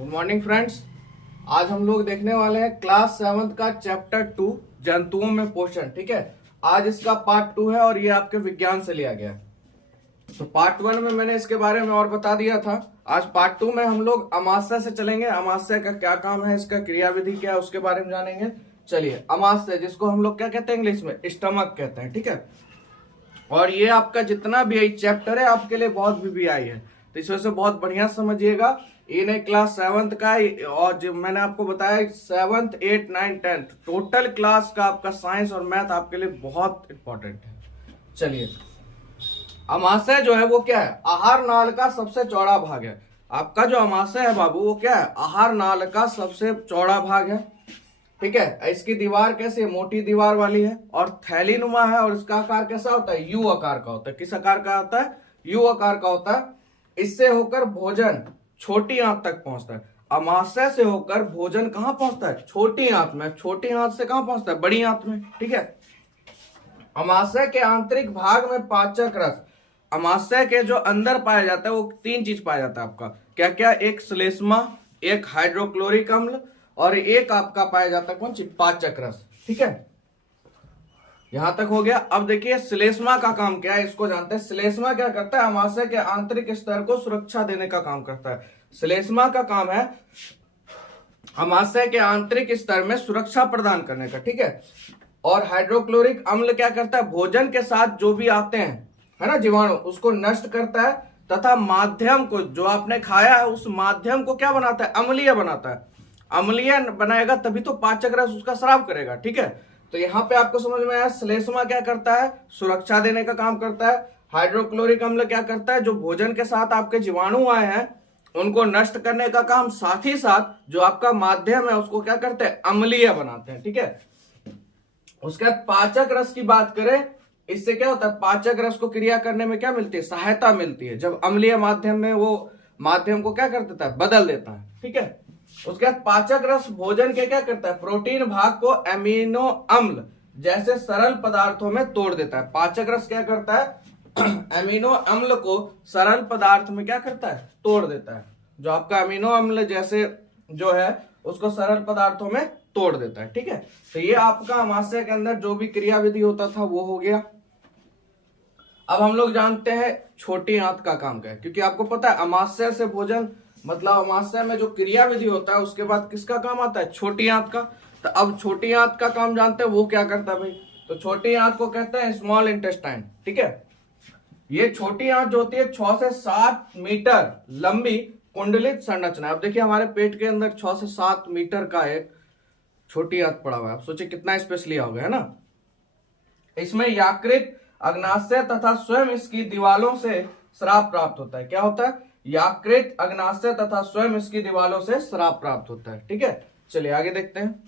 Good morning friends. आज हम लोग देखने वाले हैं क्लास 7 का चैप्टर 2 जंतुओं में पोषण। ठीक है, आज इसका पार्ट 2 है और ये आपके विज्ञान से लिया गया। तो पार्ट 1 में मैंने इसके बारे में और बता दिया था। आज पार्ट 2 में हम लोग अमाशय से चलेंगे। अमाशय का क्या काम है, इसका क्रियाविधि क्या है, उसके बारे में जानेंगे। चलिए, अमाशय जिसको हम लोग क्या कहते हैं इंग्लिश में, स्टमक कहते हैं। ठीक है, और ये आपका जितना भी चैप्टर है आपके लिए बहुत वीवीआई है, तो इस वजह से बहुत बढ़िया समझिएगा। ये क्लास 7 का और जो मैंने आपको बताया 7th 8th 9th 10th total class का आपका साइंस और मैथ आपके लिए बहुत इंपॉर्टेंट है। चलिए, अमाशय जो है वो क्या है, आहार नाल का सबसे चौड़ा भाग है। आपका जो अमाशय है बाबू वो क्या है, आहार नाल का सबसे चौड़ा भाग है। ठीक है, इसकी दीवार कैसी है, मोटी दीवार वाली है और थैलीनुमा है और इसका आकार कैसा होता है, यू आकार का होता है। किस आकार का होता है, यू आकार का होता है। इससे होकर भोजन छोटी आंत तक पहुंचता है। अमाशय से होकर भोजन कहां पहुंचता है, छोटी आंत में। छोटी आंत से कहां पहुंचता है, बड़ी आंत में। ठीक है, अमाशय के आंतरिक भाग में पाचक रस, अमाशय के जो अंदर पाया जाता है वो 3 चीज पाया जाता है आपका। क्या क्या, एक श्लेष्मा, एक हाइड्रोक्लोरिक अम्ल और एक आपका पाया जाता है कौन सी, पाचक रस। ठीक है, यहां तक हो गया। अब देखिए श्लेष्मा का काम क्या है, इसको जानते हैं। श्लेष्मा क्या करता है, अमाशय के आंतरिक स्तर को सुरक्षा देने का काम करता है। श्लेष्मा का काम है अमाशय के आंतरिक स्तर में सुरक्षा प्रदान करने का। ठीक है, और हाइड्रोक्लोरिक अम्ल क्या करता है, भोजन के साथ जो भी आते हैं है ना जीवाणु, उसको नष्ट करता है तथा माध्यम को, जो आपने खाया है उस माध्यम को क्या बनाता है, अम्लीय बनाता है। अम्लीय बनाएगा तभी तो पाचक रस उसका स्राव करेगा। ठीक है, तो यहां पे आपको समझ में आया, श्लेष्मा क्या करता है, सुरक्षा देने का काम करता है। हाइड्रोक्लोरिक अम्ल क्या करता है, जो भोजन के साथ आपके जीवाणु आए हैं उनको नष्ट करने का काम, साथ ही साथ जो आपका माध्यम है उसको क्या करते हैं, अम्लीय बनाते हैं। ठीक है, उसके बाद पाचक रस की बात करें, इससे क्या होता है, पाचक रस को क्रिया करने में क्या मिलती है, सहायता मिलती है। जब अम्लीय माध्यम में वो माध्यम को क्या कर देता है, बदल देता है। ठीक है, उसके बाद पाचक रस भोजन के क्या करता है, प्रोटीन भाग को एमिनो अम्ल जैसे सरल पदार्थों में तोड़ देता है। पाचक रस क्या करता है, एमिनो अम्ल को सरल पदार्थ में क्या करता है, तोड़ देता है। जो आपका अमीनो अम्ल जैसे जो है उसको सरल पदार्थों में तोड़ देता है। ठीक है, तो ये आपका अमाशय के अंदर जो भी क्रियाविधि होता था वो हो गया। अब हम लोग जानते हैं छोटी आंत का काम क्या है, क्योंकि आपको पता है अमाशय से भोजन मतलब अमाशय में जो क्रियाविधि होता है उसके बाद किसका काम आता है, छोटी आंत का। तो अब छोटी आंत का काम जानते हैं वो क्या करता है भाई, तो छोटी आंत को कहते हैं स्मॉल इंटेस्टाइन। ठीक है, ये छोटी आंत जो होती है 6 से 7 मीटर लंबी कुंडलित संरचना। अब देखिए हमारे पेट के अंदर 6 से 7 मीटर का एक छोटी आंत पड़ा हुआ है। आप सोचिए कितना स्पेस लिया होगा, है ना। इसमें यकृत, अग्नाशय तथा स्वयं इसकी दीवालों से स्राव प्राप्त होता है। क्या होता है, यकृत, अग्नाशय तथा स्वयं इसकी दीवालों से स्राव प्राप्त होता है। ठीक है, चलिए आगे देखते हैं।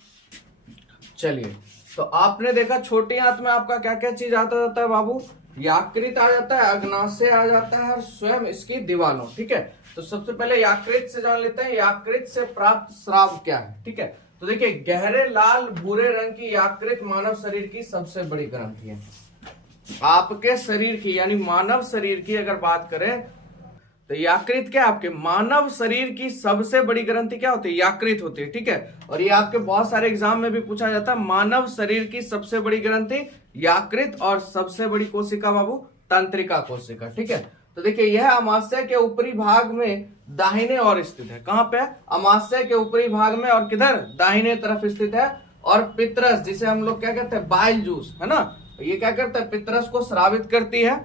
चलिए, तो आपने देखा छोटी आंत में आपका क्या क्या चीज आता जाता है बाबू, यकृत आ जाता है, अग्नाशय आ जाता है और स्वयं इसकी दीवालों। ठीक है, तो सबसे पहले यकृत से जान लेते हैं, यकृत से प्राप्त स्राव क्या है। ठीक है, तो देखिए गहरे लाल भूरे रंग की यकृत मानव शरीर की सबसे बड़ी ग्रंथि है। आपके शरीर की यानी मानव शरीर की अगर बात करें तो यकृत क्या, आपके मानव शरीर की सबसे बड़ी ग्रंथि क्या होती है, यकृत होती है। ठीक है, और ये आपके बहुत सारे एग्जाम में भी पूछा जाता है, मानव शरीर की सबसे बड़ी ग्रंथि यकृत और सबसे बड़ी कोशिका बाबू तंत्रिका कोशिका। ठीक है, तो देखिए यह अमाशय के ऊपरी भाग में दाहिने ओर स्थित है। कहां पे, अमाशय के ऊपरी भाग में और किधर, दाहिने तरफ स्थित है। और पित्रस जिसे हम लोग क्या कहते हैं, बाइल जूस, है ना, ये क्या करता है, पित्रस को स्रावित करती है,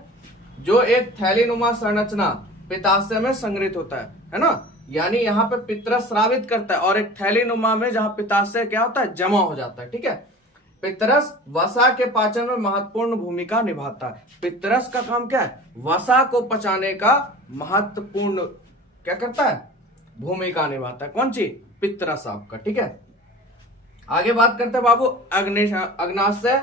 जो एक थैलीनुमा संरचना पित्ताशय में संग्रहित होता है ना। यानी यहाँ पे पित्रस स्रावित करता है और एक थैलीनुमा में जहां पित्ताशय क्या होता है, जमा हो जाता है। ठीक है, पित्रस वसा के पाचन में महत्वपूर्ण भूमिका निभाता है। पित्रस का काम क्या है, वसा को पचाने का महत्वपूर्ण क्या करता है, भूमिका निभाता है। कौन सी, पित्रस आपका। ठीक है, आगे बात करते हैं बाबू अग्नाशय,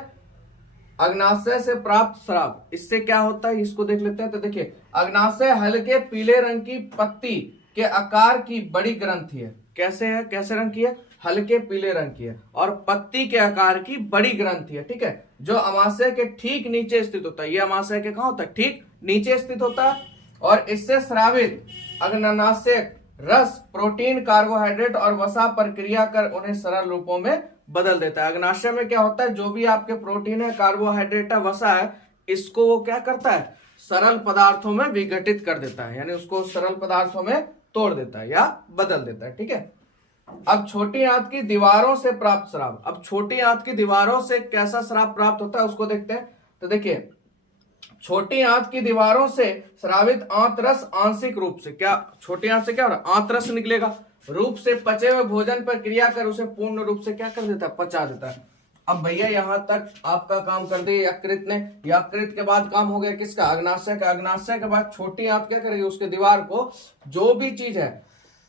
अग्नाशय से प्राप्त स्राव, इससे क्या होता है इसको देख लेते हैं। तो देखिए अग्नाशय हल्के पीले रंग की पत्ती के आकार की बड़ी ग्रंथि है। कैसे है, कैसे रंग की है, हल्के पीले रंग की है और पत्ती के आकार की बड़ी ग्रंथि है। ठीक है, जो अमाशय के ठीक नीचे स्थित होता है। ये अमाशय के कहां होता है, ठीक नीचे स्थित होता है और इससे स्रावित अग्नाशय रस प्रोटीन, कार्बोहाइड्रेट और वसा पर क्रिया कर उन्हें सरल रूपों में बदल देता है। अग्नाशय में क्या होता है, जो भी आपके प्रोटीन है, कार्बोहाइड्रेट है, वसा है, इसको वो क्या करता है, सरल पदार्थों में विघटित कर देता है, यानी उसको सरल पदार्थों में तोड़ देता है या बदल देता है। ठीक है। अब छोटी आंत की दीवारों से प्राप्त स्राव। अब छोटी आंत की दीवारों से कैसा स्राव प्राप्त होता है उसको देखते हैं। तो देखिए, छोटी आंत की दीवारों से स्रावित आंतरस आंशिक रूप से क्या, छोटी आंत से क्या हो रहा है, आंतरस निकलेगा, रूप से पचे हुए भोजन पर क्रिया कर उसे पूर्ण रूप से क्या कर देता है, पचा देता है। अब भैया यहां तक आपका काम कर दिया यकृत ने। यकृत के बाद काम हो गया किसका, अग्नाशय का। अग्नाशय के बाद छोटी आंत क्या करेगी, उसके दीवार को जो भी चीज है,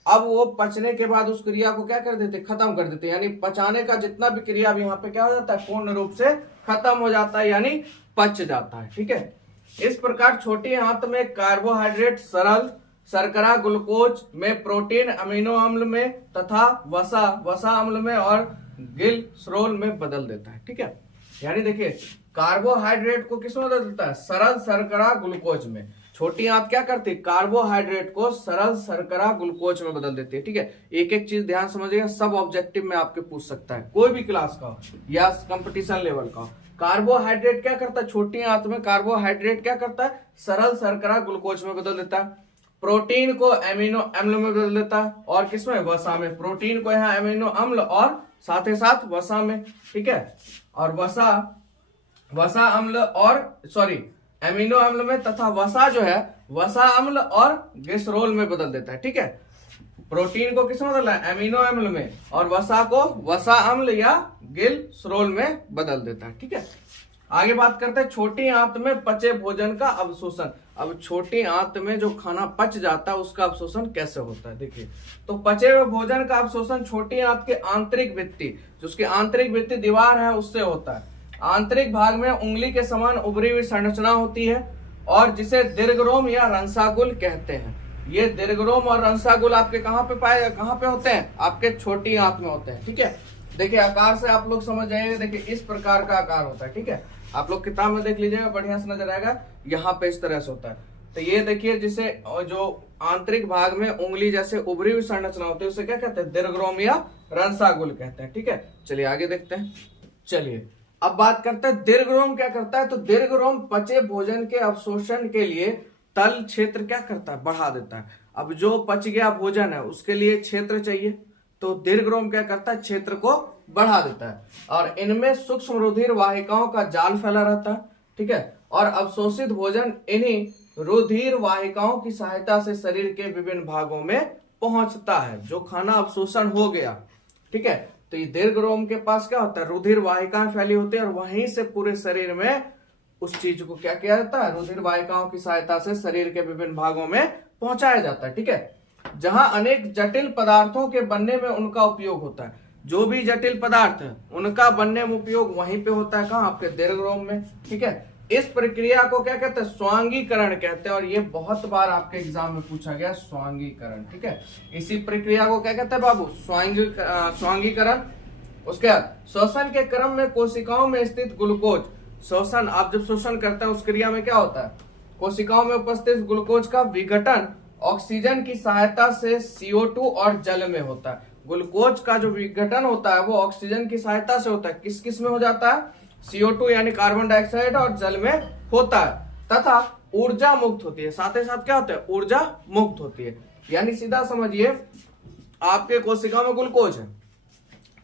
अब वो पचने के बाद उस क्रिया को क्या कर देते, खत्म कर देते, यानी पचाने का जितना भी क्रिया अब यहाँ पे क्या हो जाता है, पूर्ण रूप से खत्म हो जाता है, यानी पच जाता है। ठीक है। इस प्रकार छोटी आंत में कार्बोहाइड्रेट सरल, शर्करा ग्लूकोज में, प्रोटीन अमीनो अम्ल में तथा वसा अम्ल में और ग्लिसरॉल में बदल देता है। ठीक है। यानी देखिए, कार्बोहाइड्रेट को किसमें बदल देता है, सरल शर्करा ग्लूकोज में। छोटी आंत क्या करती है, कार्बोहाइड्रेट को सरल शर्करा ग्लूकोज में बदल देती है। ठीक है। एक एक चीज ध्यान समझिएगा, सब ऑब्जेक्टिव में आपके पूछ सकता है, कोई भी क्लास का हो या कंपटीशन लेवल का हो। कार्बोहाइड्रेट क्या करता है, छोटी आंत में कार्बोहाइड्रेट क्या करता है, सरल शर्करा ग्लूकोज में बदल देता है। प्रोटीन को अमीनो अम्ल में बदल देता है, और किसमें, वसा में। प्रोटीन को यहाँ अमीनो अम्ल और साथ ही साथ वसा में। ठीक है। और वसा अम्ल और अमीनो अम्ल में तथा वसा जो है, वसा अम्ल और ग्लिसरॉल में बदल देता है। ठीक है। प्रोटीन को किसमें बदलना है, अमीनो अम्ल में, और वसा को वसा अम्ल या ग्लिसरॉल में बदल देता है। ठीक है। आगे बात करते हैं छोटी आंत में पचे भोजन का अवशोषण। अब छोटी आंत में जो खाना पच जाता है उसका अवशोषण कैसे होता है, देखिए। तो पचे हुए भोजन का अवशोषण छोटी आंत के आंतरिक भित्ति, जो उसकी आंतरिक भित्ति दीवार है, उससे होता है। आंतरिक भाग में उंगली के समान उभरी हुई संरचना होती है और जिसे दीर्घरोम या रंसागुल कहते हैं। ये दीर्घरोम और रंसागुल आपके कहाँ पे होते हैं, आपके छोटी आंत में होते हैं। ठीक है। देखिए, आकार से आप लोग समझ जाएंगे। देखिए, इस प्रकार का आकार होता है। ठीक है। आप लोग किताब में देख लीजिएगा, बढ़िया से नजर आएगा, यहाँ पे इस तरह से होता है। तो ये देखिए, जिसे जो आंतरिक भाग में उंगली जैसे उभरी हुई संरचना होती है उसे क्या कहते हैं, दीर्घरोम या रंसागुल कहते हैं। ठीक है। चलिए आगे देखते हैं। चलिए अब बात करते हैं दीर्घरोम क्या करता है। तो दीर्घरोम पचे भोजन के अवशोषण के लिए तल क्षेत्र क्या करता है, बढ़ा देता है। अब जो पच गया भोजन है उसके लिए क्षेत्र चाहिए, तो दीर्घरोम क्या करता है, क्षेत्र को बढ़ा देता है। और इनमें सूक्ष्म रुधिर वाहिकाओं का जाल फैला रहता है। ठीक है। और अवशोषित भोजन इन्हीं रुधिर वाहिकाओं की सहायता से शरीर के विभिन्न भागों में पहुंचता है। जो खाना अवशोषण हो गया, ठीक है, तो ये दीर्घरोम के पास क्या होता है, रुधिर वाहिकाएं फैली होती है और वहीं से पूरे शरीर में उस चीज को क्या किया जाता है, रुधिर वाहिकाओं की सहायता से शरीर के विभिन्न भागों में पहुंचाया जाता है। ठीक है। जहां अनेक जटिल पदार्थों के बनने में उनका उपयोग होता है। जो भी जटिल पदार्थ है उनका बनने में उपयोग वहीं पे होता है, कहाँ, आपके दीर्घरोम में। ठीक है। इस प्रक्रिया को क्या कहते हैं, स्वांगीकरण कहते हैं, और ये बहुत बार आपके एग्जाम में पूछा गया, स्वांगीकरण। ठीक है। इसी प्रक्रिया को क्या कहते हैं बाबू, स्वांगीकरण। उसके बाद श्वसन के क्रम में कोशिकाओं में स्थित ग्लूकोज, श्वसन, आप जब श्वसन करते हैं उस क्रिया में क्या होता है, कोशिकाओं में उपस्थित ग्लूकोज का विघटन ऑक्सीजन की सहायता से CO2 और जल में होता है। ग्लूकोज का जो विघटन होता है वो ऑक्सीजन की सहायता से होता है। किस किस में हो जाता है, CO2 यानी कार्बन डाइऑक्साइड और जल में होता है, तथा ऊर्जा मुक्त होती है। साथ ही साथ क्या होता है, ऊर्जा मुक्त होती है। यानी सीधा समझिए, आपके कोशिकाओं में ग्लूकोज है,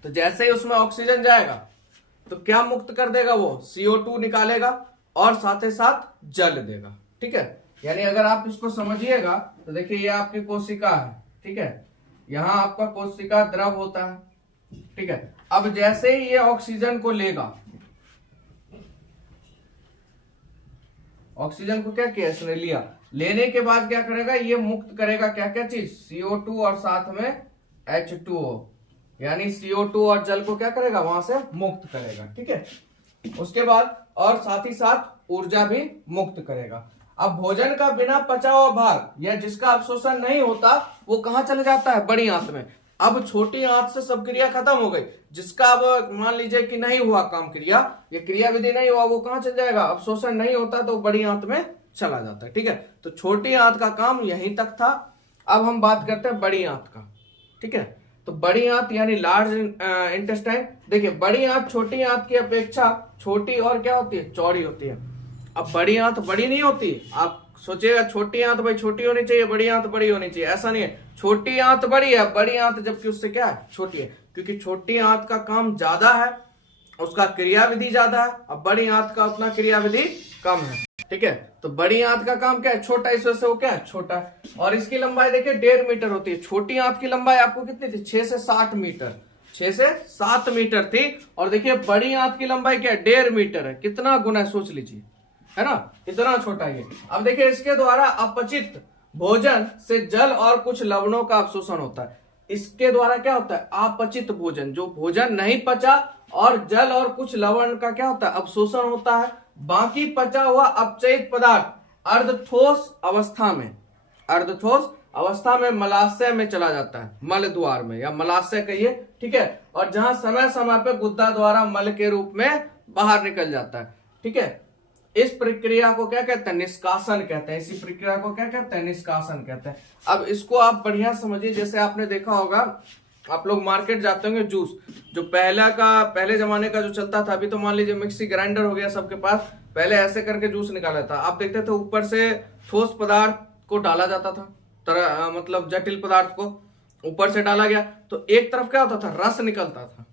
तो जैसे ही उसमें ऑक्सीजन जाएगा तो क्या मुक्त कर देगा, वो CO2 निकालेगा और साथ ही साथ जल देगा। ठीक है। यानी अगर आप इसको समझिएगा तो देखिए, ये आपकी कोशिका है। ठीक है। यहां आपका कोशिका द्रव होता है। ठीक है। अब जैसे ही ये ऑक्सीजन को लेगा, ऑक्सीजन को क्या किया, इसने लिया, लेने के बाद क्या करेगा, ये मुक्त करेगा क्या क्या चीज, CO2 और साथ में H2O, यानी CO2 और जल को क्या करेगा, वहां से मुक्त करेगा। ठीक है। उसके बाद और साथ ही साथ ऊर्जा भी मुक्त करेगा। अब भोजन का बिना पचा हुआ भाग या जिसका अवशोषण नहीं होता वो कहां चले जाता है, बड़ी आंत में। अब छोटी आंत से सब क्रिया खत्म हो गई, जिसका अब मान लीजिए कि नहीं हुआ काम, क्रिया, ये क्रिया विधि नहीं हुआ, वो कहां चल जाएगा, अवशोषण नहीं होता तो बड़ी आंत में चला जाता है। ठीक है। तो छोटी आंत का काम यहीं तक था। अब हम बात करते हैं बड़ी आंत का, ठीक है। तो बड़ी आंत यानी लार्ज इंटेस्टाइन। देखिए बड़ी आंत छोटी आंत की अपेक्षा छोटी और क्या होती है, चौड़ी होती है। अब बड़ी आंत बड़ी नहीं होती, आप सोचिएगा छोटी आंत भाई छोटी होनी चाहिए, बड़ी आंत बड़ी होनी चाहिए, ऐसा नहीं है। छोटी आंत बड़ी है, बड़ी आंत जबकि उससे क्या है, छोटी है, क्योंकि छोटी आंत का काम ज्यादा है, उसका क्रियाविधि ज्यादा है, अब बड़ी आंत का उतना क्रियाविधि कम है, ठीक है। तो बड़ी आंत का काम क्या है, छोटा, इस वजह से वो क्या है, छोटा है। और इसकी लंबाई देखिए 1.5 मीटर होती है। छोटी आंत की लंबाई आपको कितनी थी, 6 से 7 मीटर, 6 से 7 मीटर थी। और देखिए बड़ी आंत की लंबाई क्या है, 1.5 मीटर है। कितना गुना है सोच लीजिए, है ना, इतना छोटा ये। अब देखिए इसके द्वारा अपचित भोजन से जल और कुछ लवणों का अवशोषण होता है। इसके द्वारा क्या होता है, अपचित भोजन, जो भोजन नहीं पचा और जल और कुछ लवण का क्या होता है, अवशोषण होता है। बाकी पचा हुआ अपचयित पदार्थ अर्धठोस अवस्था में, अर्धठोस अवस्था में मलाशय में चला जाता है, मल द्वार में या मलाशय कहिए, ठीक है। और जहां समय समय पे गुद्दा द्वारा मल के रूप में बाहर निकल जाता है, ठीक है। इस प्रक्रिया को क्या कहते हैं, निष्कासन कहते हैं। इसी प्रक्रिया को क्या कहते हैं, निष्कासन कहते हैं। अब इसको आप बढ़िया समझिए, जैसे आपने देखा होगा, आप लोग मार्केट जाते होंगे, जूस जो पहले जमाने का जो चलता था, अभी तो मान लीजिए मिक्सी ग्राइंडर हो गया सबके पास, पहले ऐसे करके जूस निकाला था। आप देखते थे ऊपर से ठोस पदार्थ को डाला जाता था, मतलब जटिल पदार्थ को ऊपर से डाला गया, तो एक तरफ क्या होता था, रस निकलता था,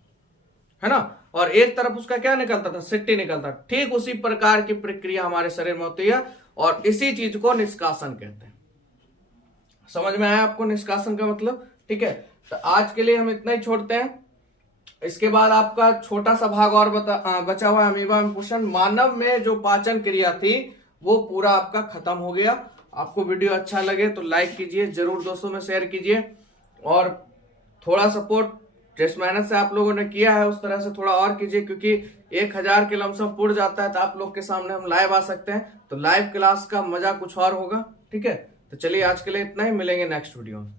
है ना, और एक तरफ उसका क्या निकलता था, सिट्टी निकलता। ठीक उसी प्रकार की प्रक्रिया हमारे शरीर में होती है और इसी चीज को निष्कासन कहते हैं। समझ में आया आपको निष्कासन का मतलब, ठीक है। तो आज के लिए हम इतना ही छोड़ते हैं। इसके बाद आपका छोटा सा भाग और बचा हुआ है, अमीबा में पोषण। मानव में जो पाचन क्रिया थी वो पूरा आपका खत्म हो गया। आपको वीडियो अच्छा लगे तो लाइक कीजिए, जरूर दोस्तों में शेयर कीजिए, और थोड़ा सपोर्ट जिस मेहनत से आप लोगों ने किया है उस तरह से थोड़ा और कीजिए, क्योंकि 1000 के लमसम पुर जाता है तो आप लोग के सामने हम लाइव आ सकते हैं। तो लाइव क्लास का मजा कुछ और होगा, ठीक है। तो चलिए आज के लिए इतना ही, मिलेंगे नेक्स्ट वीडियो में।